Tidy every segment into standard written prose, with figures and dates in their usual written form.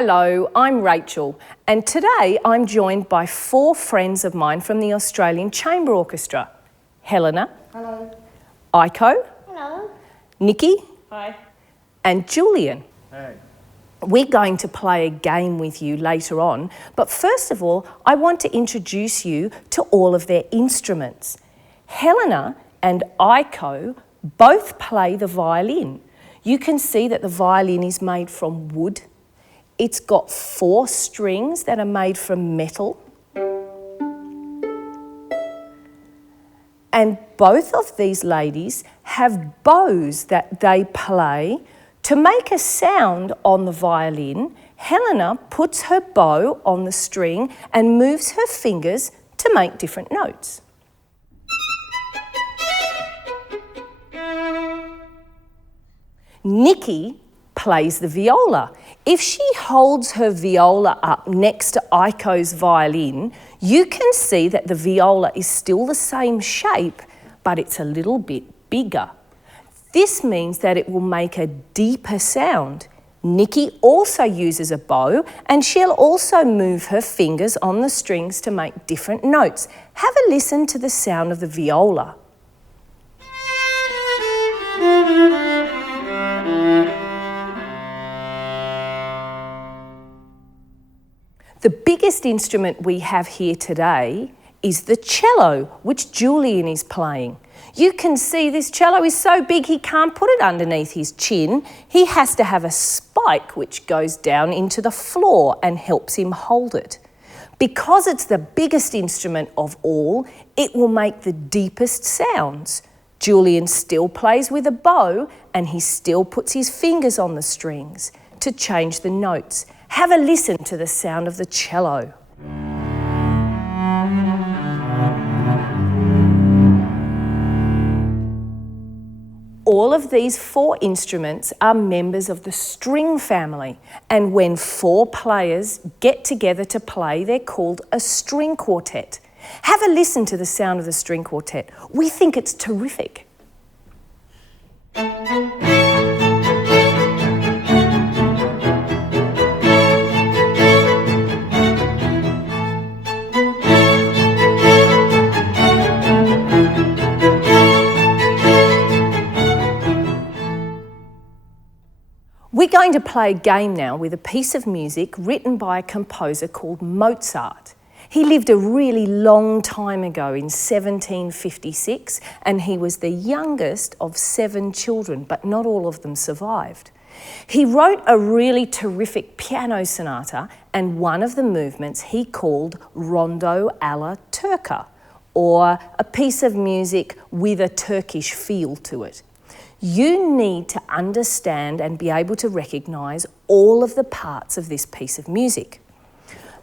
Hello, I'm Rachel, and today I'm joined by 4 friends of mine from the Australian Chamber Orchestra. Helena. Hello. ACO. Hello. Nikki. Hi. And Julian. Hey. We're going to play a game with you later on, but first of all, I want to introduce you to all of their instruments. Helena and ACO both play the violin. You can see that the violin is made from wood. It's got 4 strings that are made from metal. And both of these ladies have bows that they play. To make a sound on the violin, Helena puts her bow on the string and moves her fingers to make different notes. Nikki plays the viola. If she holds her viola up next to ACO's violin, you can see that the viola is still the same shape, but it's a little bit bigger. This means that it will make a deeper sound. Nikki also uses a bow, and she'll also move her fingers on the strings to make different notes. Have a listen to the sound of the viola. The biggest instrument we have here today is the cello, which Julian is playing. You can see this cello is so big he can't put it underneath his chin. He has to have a spike which goes down into the floor and helps him hold it. Because it's the biggest instrument of all, it will make the deepest sounds. Julian still plays with a bow and he still puts his fingers on the strings to change the notes. Have a listen to the sound of the cello. All of these 4 instruments are members of the string family, and when 4 players get together to play, they're called a string quartet. Have a listen to the sound of the string quartet. We think it's terrific. We're going to play a game now with a piece of music written by a composer called Mozart. He lived a really long time ago in 1756, and he was the youngest of 7 children, but not all of them survived. He wrote a really terrific piano sonata, and one of the movements he called Rondo alla Turca, or a piece of music with a Turkish feel to it. You need to understand and be able to recognise all of the parts of this piece of music.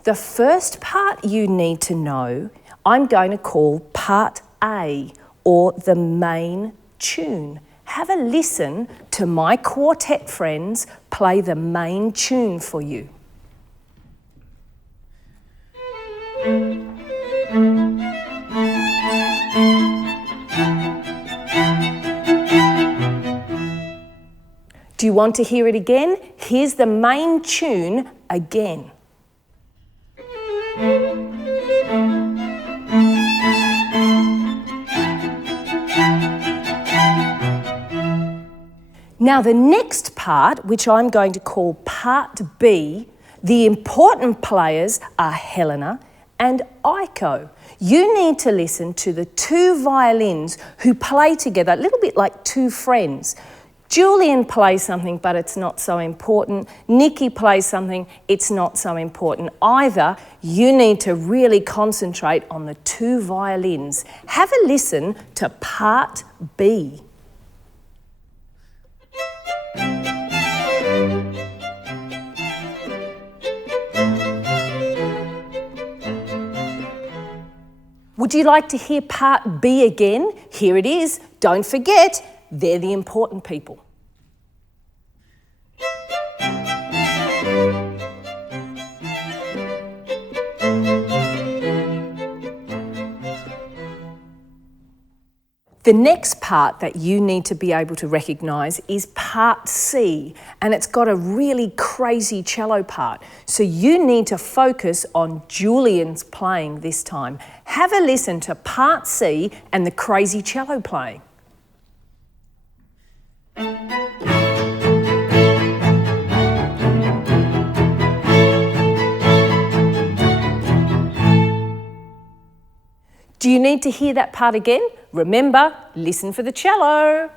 The first part you need to know, I'm going to call part A, or the main tune. Have a listen to my quartet friends play the main tune for you. Do you want to hear it again? Here's the main tune again. Now the next part, which I'm going to call part B, the important players are Helena and ACO. You need to listen to the 2 violins who play together, a little bit like 2 friends. Julian plays something, but it's not so important. Nikki plays something, it's not so important either. You need to really concentrate on the 2 violins. Have a listen to part B. Would you like to hear part B again? Here it is. Don't forget, they're the important people. The next part that you need to be able to recognise is part C, and it's got a really crazy cello part. So you need to focus on Julian's playing this time. Have a listen to part C and the crazy cello playing. Do you need to hear that part again? Remember, listen for the cello.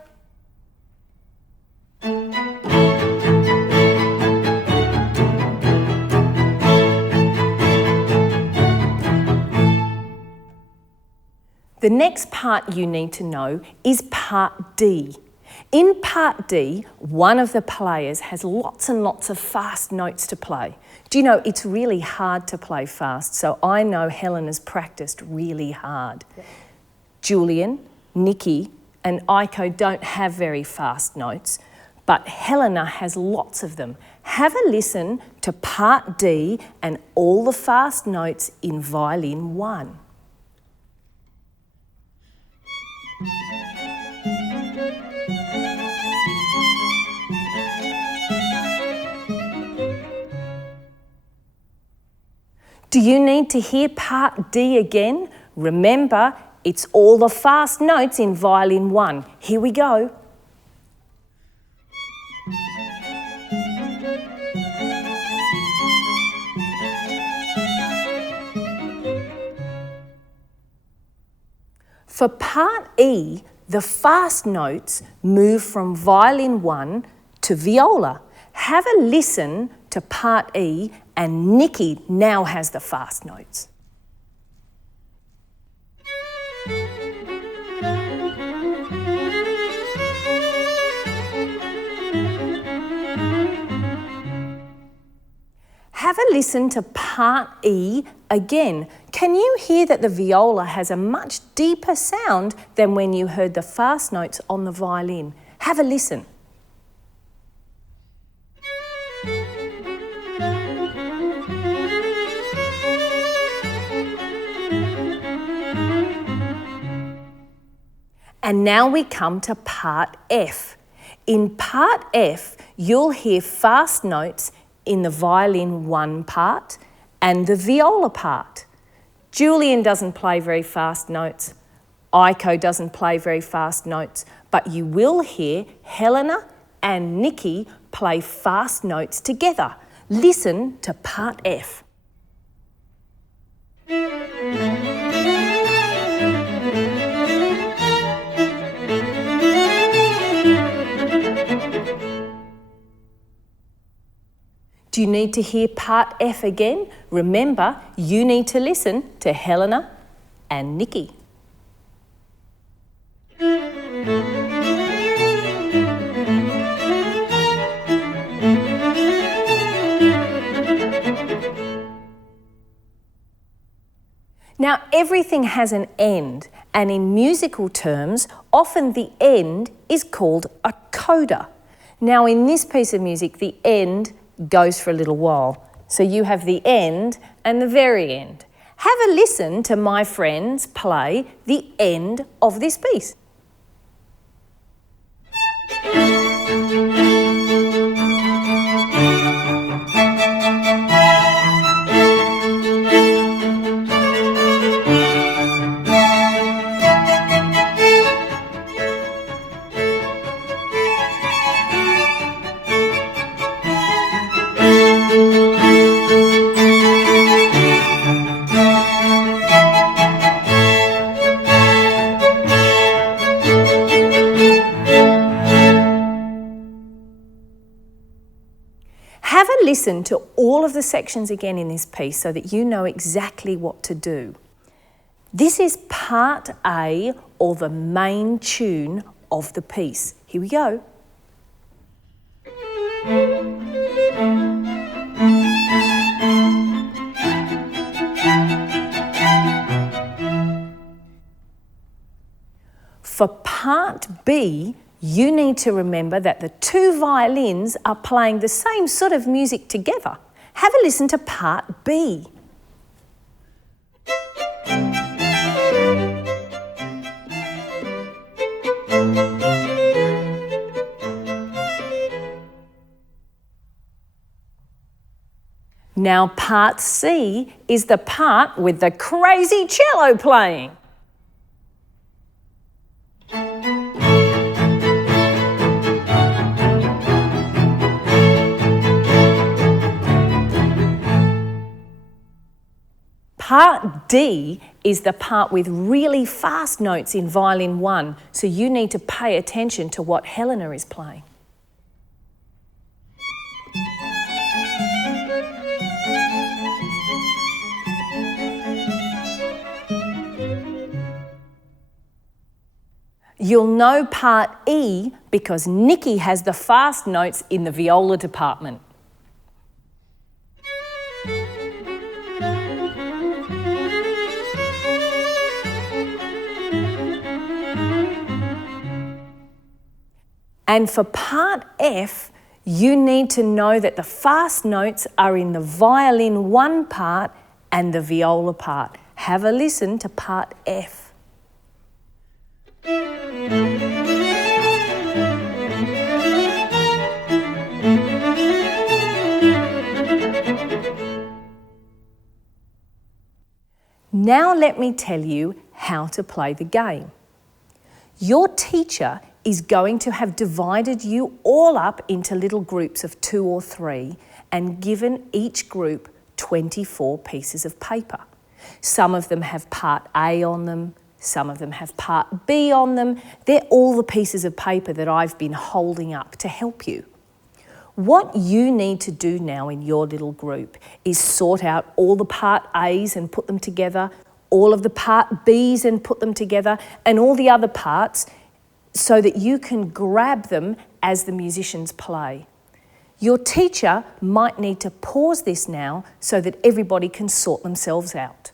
The next part you need to know is part D. In part D, one of the players has lots and lots of fast notes to play. Do you know, it's really hard to play fast, so I know Helena's practiced really hard. Yeah. Julian, Nikki and ACO don't have very fast notes, but Helena has lots of them. Have a listen to part D and all the fast notes in violin 1. Do you need to hear part D again? Remember, it's all the fast notes in violin 1. Here we go. For part E, the fast notes move from violin 1 to viola. Have a listen to part E, and Nikki now has the fast notes. Have a listen to part E again. Can you hear that the viola has a much deeper sound than when you heard the fast notes on the violin? Have a listen. And now we come to part F. In part F, you'll hear fast notes in the violin 1 part and the viola part. Julian doesn't play very fast notes. ACO doesn't play very fast notes, but you will hear Helena and Nikki play fast notes together. Listen to part F. Do you need to hear part F again? Remember, you need to listen to Helena and Nikki. Now, everything has an end, and in musical terms, often the end is called a coda. Now, in this piece of music, the end goes for a little while. So you have the end and the very end. Have a listen to my friends play the end of this piece. Have a listen to all of the sections again in this piece so that you know exactly what to do. This is part A, or the main tune of the piece. Here we go. For part B, you need to remember that the two violins are playing the same sort of music together. Have a listen to part B. Now part C is the part with the crazy cello playing. Part D is the part with really fast notes in violin 1, so you need to pay attention to what Helena is playing. You'll know part E because Nikki has the fast notes in the viola department. And for part F, you need to know that the fast notes are in the violin 1 part and the viola part. Have a listen to part F. Now let me tell you how to play the game. Your teacher is going to have divided you all up into little groups of 2 or 3 and given each group 24 pieces of paper. Some of them have part A on them, some of them have part B on them. They're all the pieces of paper that I've been holding up to help you. What you need to do now in your little group is sort out all the part A's and put them together, all of the part B's and put them together, and all the other parts so that you can grab them as the musicians play. Your teacher might need to pause this now so that everybody can sort themselves out.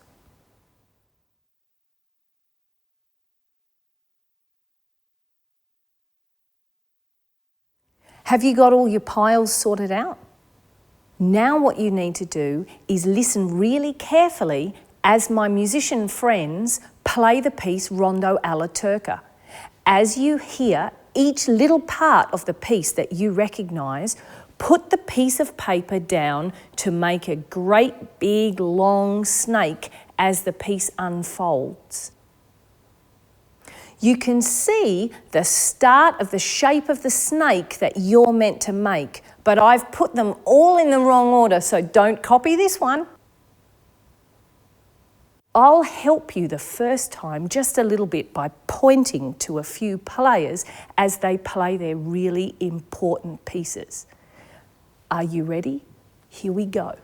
Have you got all your piles sorted out? Now what you need to do is listen really carefully as my musician friends play the piece Rondo alla Turca. As you hear each little part of the piece that you recognise, put the piece of paper down to make a great big long snake as the piece unfolds. You can see the start of the shape of the snake that you're meant to make, but I've put them all in the wrong order, so don't copy this one. I'll help you the first time just a little bit by pointing to a few players as they play their really important pieces. Are you ready? Here we go.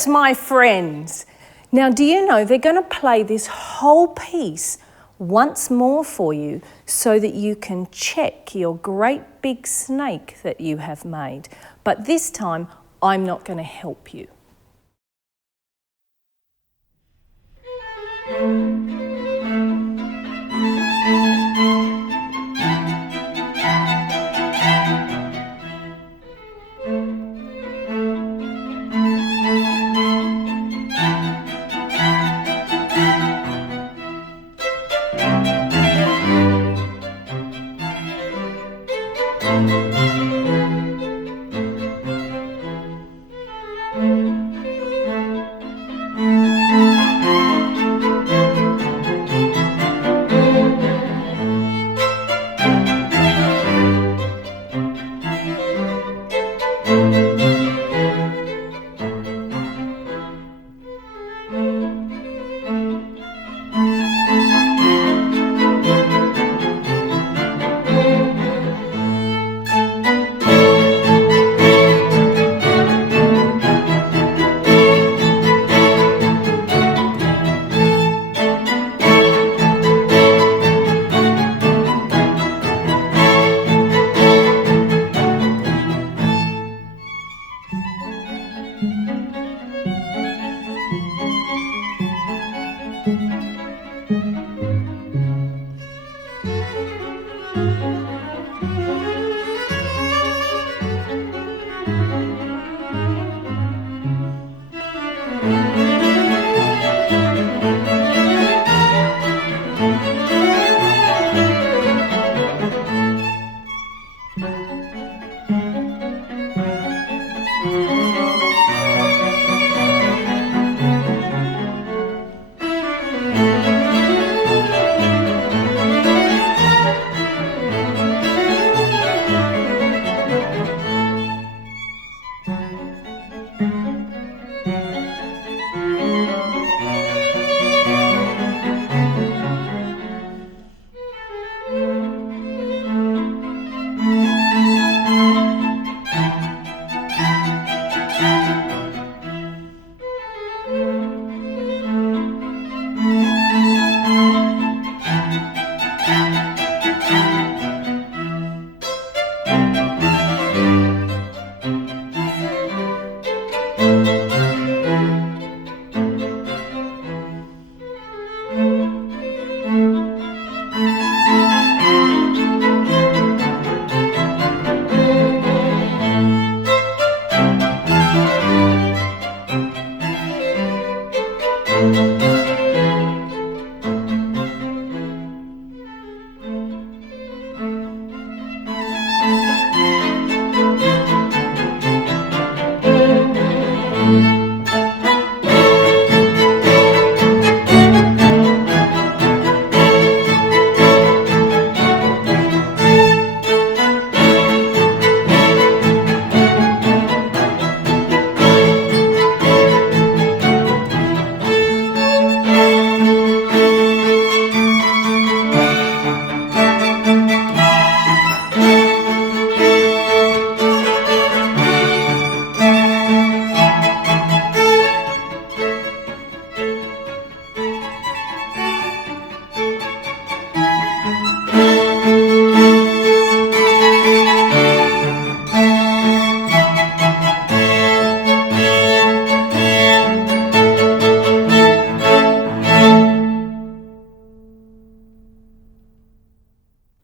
Yes, my friends. Now, do you know they're going to play this whole piece once more for you so that you can check your great big snake that you have made. But this time, I'm not going to help you.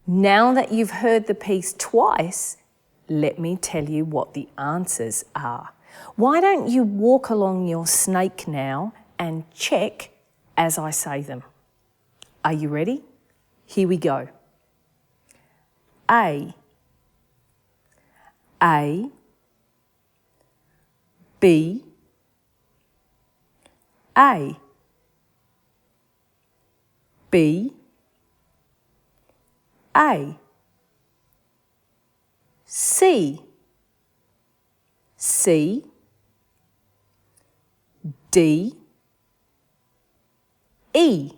Now that you've heard the piece twice, let me tell you what the answers are. Why don't you walk along your snake now and check as I say them? Are you ready? Here we go. A, B, A, B, A, C, C, D, E,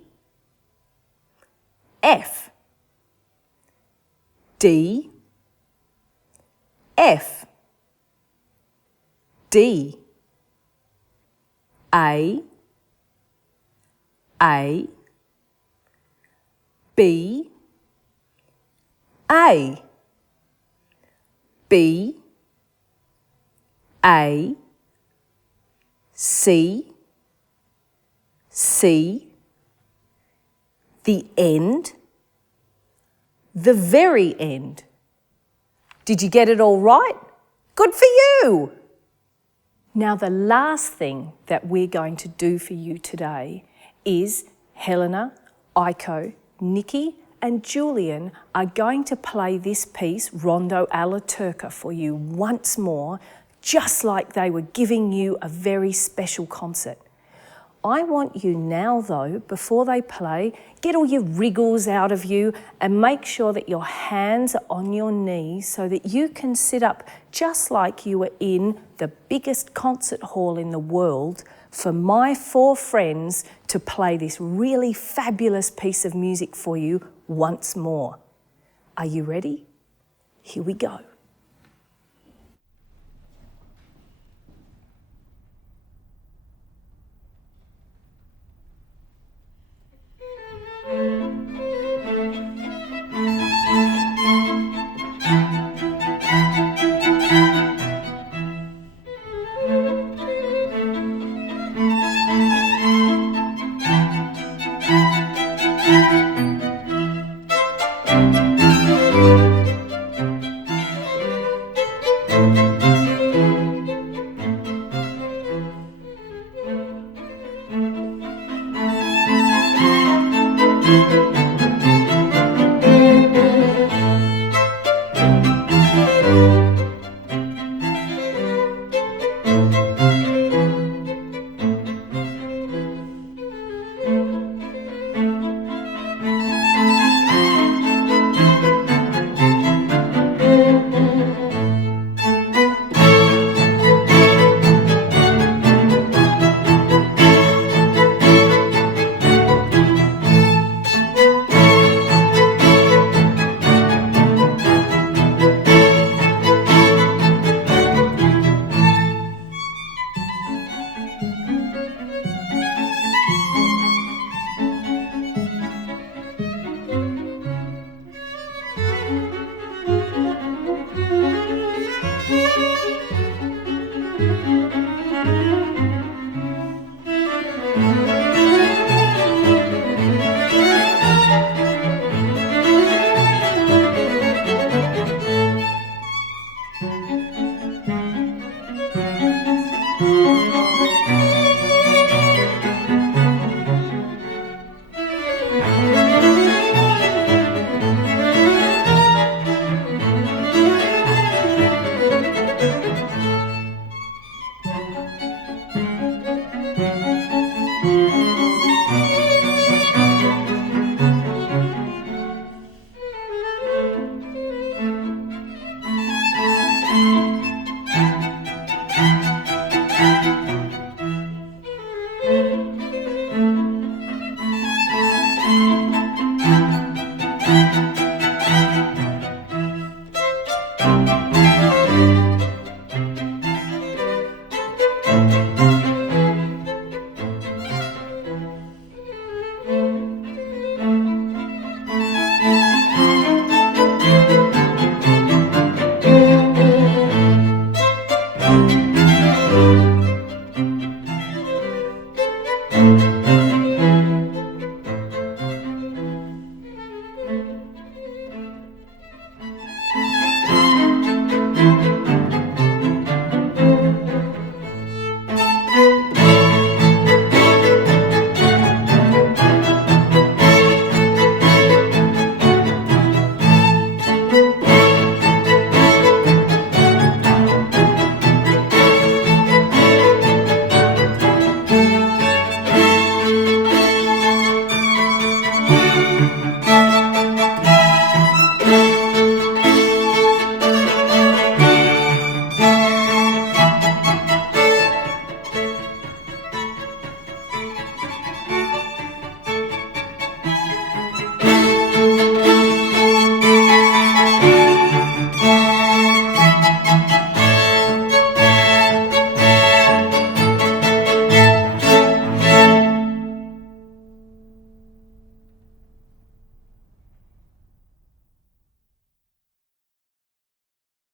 F, D, F, D, A, A, B, A, B, A, C, C, the end, the very end. Did you get it all right? Good for you! Now the last thing that we're going to do for you today is Helena, ACO, Nikki and Julian are going to play this piece, Rondo alla Turca, for you once more, just like they were giving you a very special concert. I want you now though, before they play, get all your wriggles out of you and make sure that your hands are on your knees so that you can sit up just like you were in the biggest concert hall in the world for my 4 friends to play this really fabulous piece of music for you once more. Are you ready? Here we go.